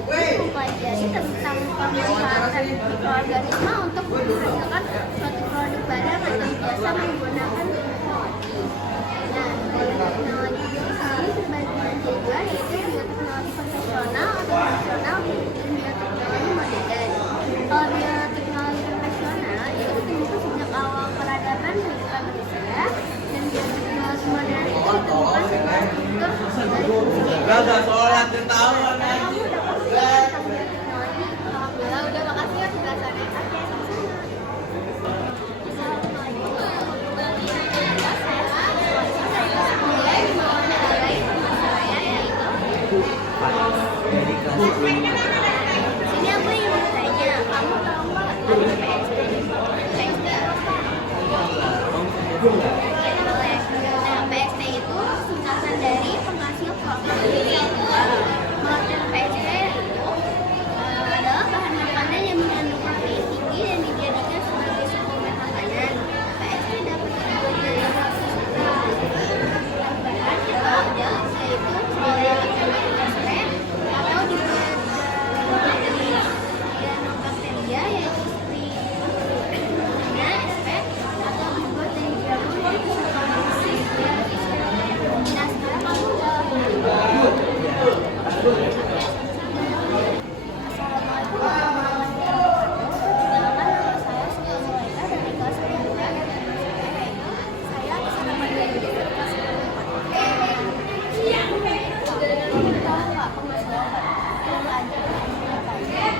biologi mempelajari tentang pemanfaatan mikroorganisme untuk menghasilkan suatu produk barang atau jasa menggunakan teknologi. Nah, bioteknologi di sini terbagi dua, yaitu bioteknologi konvensional atau tradisional dan bioteknologi modern. Kalau bioteknologi konvensional itu ditemukan sejak awal peradaban kehidupan manusia, dan bioteknologi modern itu ditemukan setelah struktur dari fungsi DNA. Kamu dapat tentang bioteknologi? Alhamdulillah udah, makasih ya penjelasannya. Assalamualaikum warahmatullahi wabarakatuh. Saya mewawancarai teman saya yaitu. Sini aku ingin bertanya, kamu tahu nggak arti PSD? PSD apa? Nah, PSD itu singkatan dari penghasil protein. Protein PSD itu adalah bahan makanan yang mengandung protein tinggi dan dijadikan sebagai suplemen makanan. PSD dapat dibuat dari bahan yang ada, yaitu SP, atau dibuat dari cyanobacteria, yaitu Spirulina SP, atau dibuat dari jamur, yaitu Saccharomyces cerevisiae. Nah, sekarang kamu udah. Assalamualaikum warahmatullahi wabarakatuh. Perkenalkan, nama saya Siti Nuraita dari kelas 10 dan saya bisa menemani di kelas 10. Kamu tahu nggak pengasuhan apa aja? Yang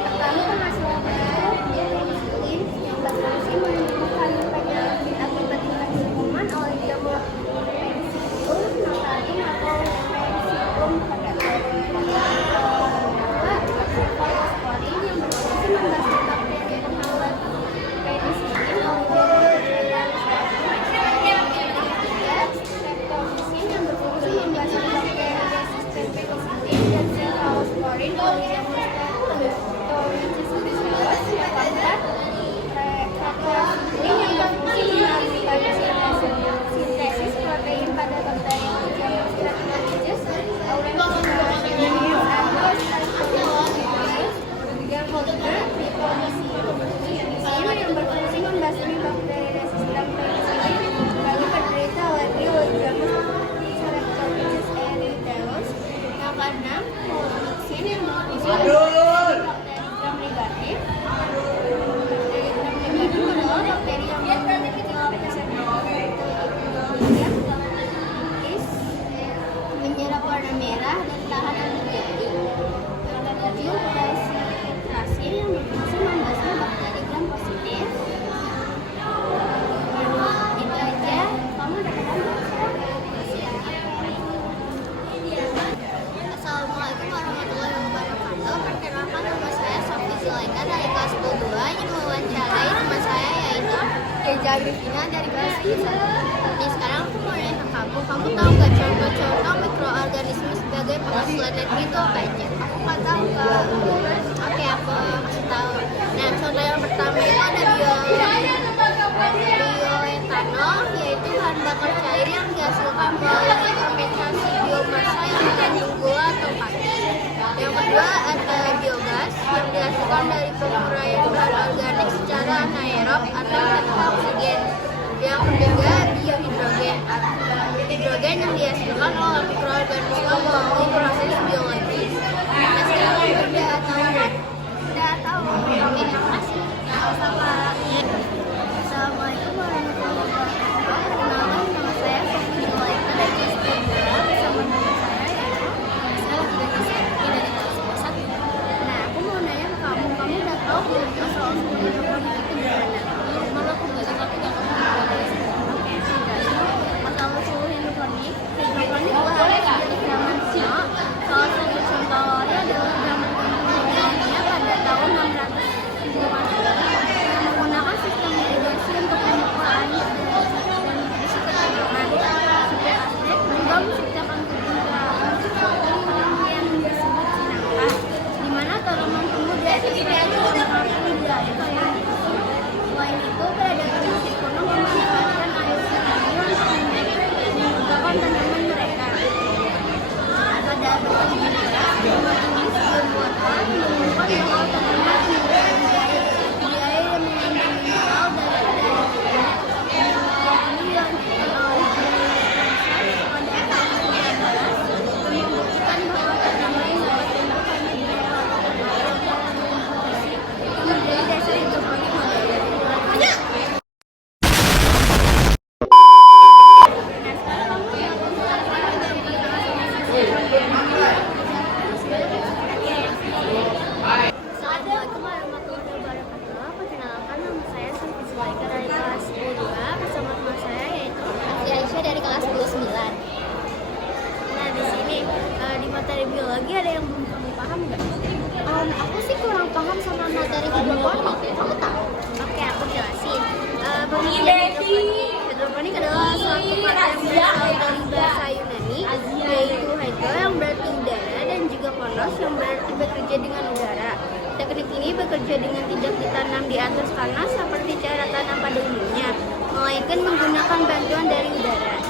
pertama, pengasuhan itu penicillin yang berfungsi menyembuhkan penyakit akibat infeksi kuman oleh jamur Penicillium notatum atau Penicillium padahalus. Cephalosporin yang berfungsi membasmi bakteri penghambat penicillin Oligonuclearis. Streptomycin yang berfungsi membasmi bakteri resisten penicillin, dan cephalosporin yang Yang keempat, Reticulin yang berfungsi melalui sintesis protein pada bakteri jamur Streptomyces aureus yang kedua, Nitroglicerin yang berfungsi membasmi bakteri resisten penicillin bagi penderita alergi jamur Streptomyces erythroideus. Yang keenam, Polymyxin yang berfungsi membasmi bakteri gram negatif. Bakteri gram negatif adalah bakteri yang memiliki lapisan is menyerap warna merah dan tahan antibiotik. Yang ketujuh, Desitrasin yang berfungsi membasmi bakteri gram positif. Itu aja. Kamu ada pertanyaan? Assalamualaikum warahmatullahi wabarakatuh. Perkenalkan, nama saya Sofi Zulaika dari kelas 2 yang mewawancarai teman saya yaitu Keja Grifina dari kelas 1. Nah, sekarang aku mau nanya ke kamu tahu nggak contoh-contoh mikroorganisme sebagai penghasil energi itu apa aja? Aku nggak tahu, Kak. Oke, aku kasih tahu. Nah, contoh yang pertama itu ada bioetanol, yaitu bahan bakar cair yang dihasilkan melalui fermentasi biomasa yang mengandung gula atau pati. Yang kedua ada biogas yang dihasilkan dari penguraian bahan organik secara anaerob atau tanpa oksigen. Yang ketiga biohidrogen, hidrogen yang dihasilkan oleh mikroorganisme melalui proses biologis. Nah, sekarang udah tahu. Oke, terima kasih. Sama-sama. Assalamualaikum warahmatullahi wabarakatuh. Perkenalkan, nama saya Sofi Zulaika dari kelas 2 bersama teman saya yaitu saya dari kelas 1. Nah, aku mau nanya ke kamu udah tahu belum soal suhu hidroponik itu gimana? Malah aku nggak tahu, tapi nggak tahu. Oke, masalah suhu hidroponik adalah dari zaman Cina. Salah satu contohnya adalah zaman dunia pada tahun 600 sebelum Masehi. materi biologi ada yang belum kamu paham nggak? Aku sih kurang paham sama materi hidroponik. Kamu tahu? Oke, aku jelasin. Pengertian hidroponik adalah suatu kata yang berasal dari bahasa Yunani, yaitu hydro yang berarti udara dan juga ponos yang berarti bekerja dengan udara. Teknik ini bekerja dengan tidak ditanam di atas tanah seperti cara tanam pada umumnya, melainkan menggunakan bantuan dari udara.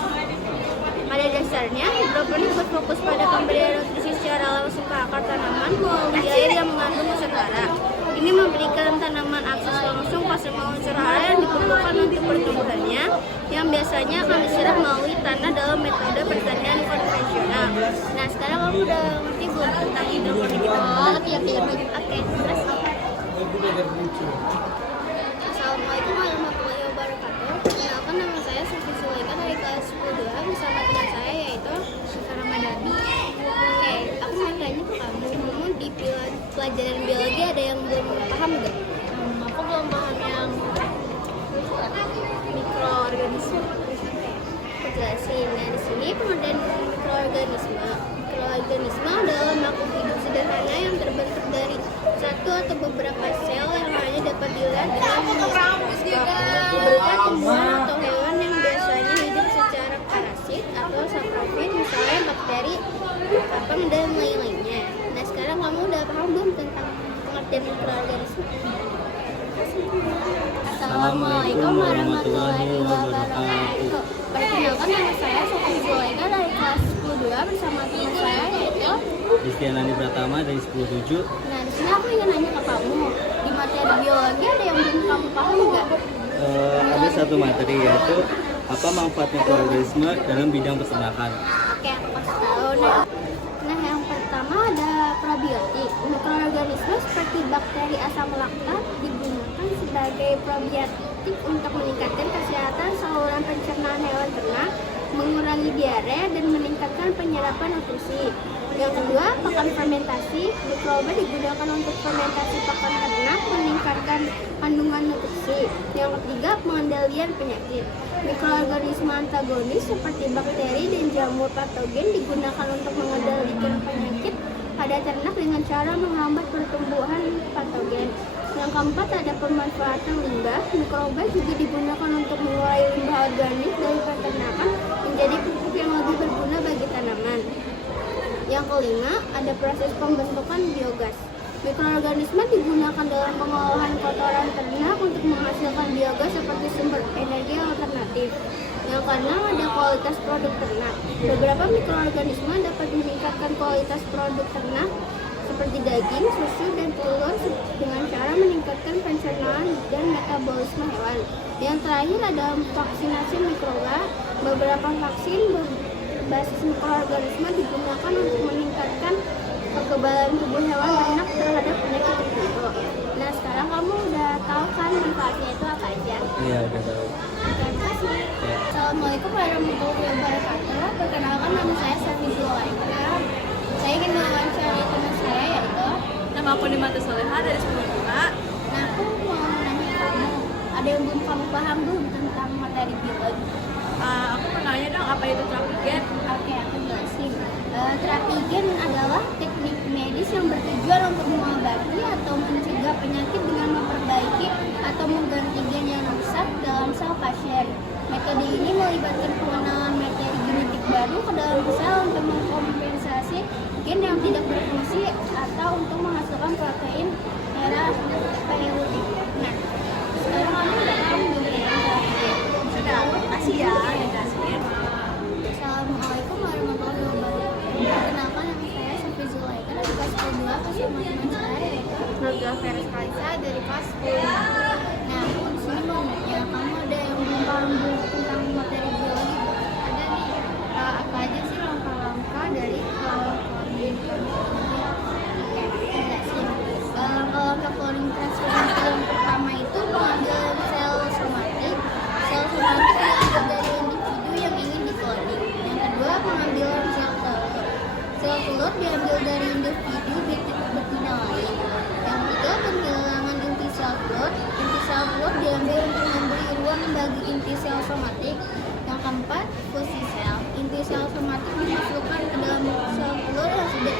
Pada dasarnya, hidroponik berfokus pada pemberian nutrisi secara langsung ke akar tanaman melalui air yang mengandung unsur hara. Ini memberikan tanaman akses langsung ke semua unsur hara yang diperlukan untuk pertumbuhannya, yang biasanya akan diserap melalui tanah dalam metode pertanian konvensional. Nah, sekarang kamu udah ngerti belum tentang hidroponik itu? Ngerti. Oke, terus Assalamualaikum warahmatullahi wabarakatuh. Perkenalkan, nama saya Sufi Zulaika dari kelas 10 bersama teman saya yaitu Syifa Ramadhani. Oke, aku mau tanya ke kamu di pelajaran biologi ada yang belum paham nggak? Aku belum paham yang mikroorganisme. Aku jelasin. Nah, di sini pengertian mikroorganisme. Mikroorganisme adalah makhluk hidup sederhana yang terbentuk dari satu atau beberapa sel yang hanya dapat dilihat dengan mikroskop, berupa tumbuhan atau hewan yang biasanya hidup secara parasit atau saprofit, misalnya bakteri, kapang, dan lain-lainnya. Nah, sekarang kamu udah paham belum tentang pengertian mikroorganisme? Assalamualaikum warahmatullahi wabarakatuh. Perkenalkan, nama saya Sofi Zulaika dari kelas 10 bersama teman saya yaitu Distianani Pratama dari 10-7. Nah, di sini aku ingin nanya ke kamu, di materi biologi ada yang belum kamu paham nggak? Ada satu materi yaitu apa manfaat mikroorganisme dalam bidang peternakan. Oke, aku kasih tahu. Nah, yang pertama ada probiotik. Mikroorganisme seperti bakteri asam laktat digunakan sebagai probiotik untuk meningkatkan kesehatan saluran pencernaan hewan ternak, mengurangi diare, dan meningkatkan penyerapan nutrisi. Yang kedua, pakan fermentasi. Mikroba digunakan untuk fermentasi pakan ternak, meningkatkan kandungan nutrisi. Yang ketiga, pengendalian penyakit. Mikroorganisme antagonis seperti bakteri dan jamur patogen digunakan untuk mengendalikan penyakit pada ternak dengan cara menghambat pertumbuhan patogen. Yang keempat, ada pemanfaatan limbah. Mikroba juga digunakan untuk mengurai limbah organik dari peternakan menjadi pupuk yang lebih berguna bagi tanaman. Yang kelima, ada proses pembentukan biogas. Mikroorganisme digunakan dalam pengolahan kotoran ternak untuk menghasilkan biogas seperti sumber energi alternatif. Yang keenam, ada kualitas produk ternak. Beberapa mikroorganisme dapat meningkatkan kualitas produk ternak seperti daging, susu, dan telur dengan cara meningkatkan pencernaan dan metabolisme hewan. Yang terakhir ada vaksinasi mikroba. Beberapa vaksin berbasis mikroorganisme digunakan untuk meningkatkan kekebalan tubuh hewan ternak terhadap penyakit tertentu. Nah, sekarang kamu udah tahu kan manfaatnya itu apa aja? Iya, udah tahu. Terima kasih. Assalamualaikum warahmatullahi wabarakatuh. Perkenalkan, nama saya Safi Zulaika. Saya ingin mewawancarai teman saya yaitu Nama aku Nimata Soleha dari 10 Nah, aku mau nanya ke kamu, ada yang belum kamu paham belum tentang materi biologi? Aku mau nanya dong, apa itu trapigen? Oke, aku jelasin. Trapigen adalah teknik medis yang bertujuan untuk mengobati atau mencegah penyakit dengan memperbaiki atau mengganti gen yang rusak dalam sel pasien. Metode ini melibatkan pengenalan materi genetik baru ke dalam sel untuk mengkompensasi gen yang tidak berfungsi atau untuk menghasilkan protein merah spairotik. Nah, sekarang kamu udah tahu tentang trapigen? Sudah, makasih ya ngejelasin. Assalamualaikum warahmatullahi wabarakatuh. Perkenalkan, nama saya Sofi Zulaika dari kelas 2 bersama teman saya yaitu Nurul Feris Kalisa dari kelas 10. Nah, aku di sini mau nanya, kamu ada yang belum paham tentang materi biologi? Ada nih. Apa aja sih langkah-langkah dari cloning transfer? Oke, jelasin. Langkah-langkah cloning transfer yang pertama itu pengambilan sel somatik. Sel somatik diambil dari individu yang ingin dikloning. Yang kedua, pengambilan sel telur. Sel telur diambil dari individu betina lain. Yang ketiga, penghilangan inti sel telur. Inti sel telur diambil untuk memberi ruang bagi inti sel somatik. Yang keempat, fusi sel. Inti sel somatik dimasukkan ke dalam sel telur yang sudah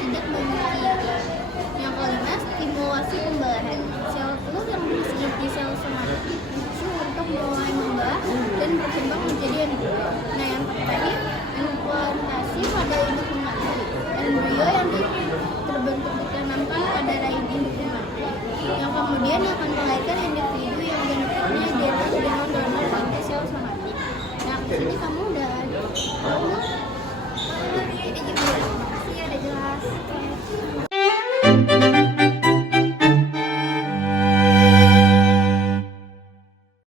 fungsi pembelahan. Sel telur yang berisi sel somatik itu untuk mulai membelah dan berkembang menjadi embrio. Nah, yang terakhir implantasi pada induk mati. Embrio yang terbentuk ditanamkan pada rahim induk mati, yang kemudian akan melahirkan individu yang bentuknya genus dengan donor inti sel somatik. Nah, di sini kamu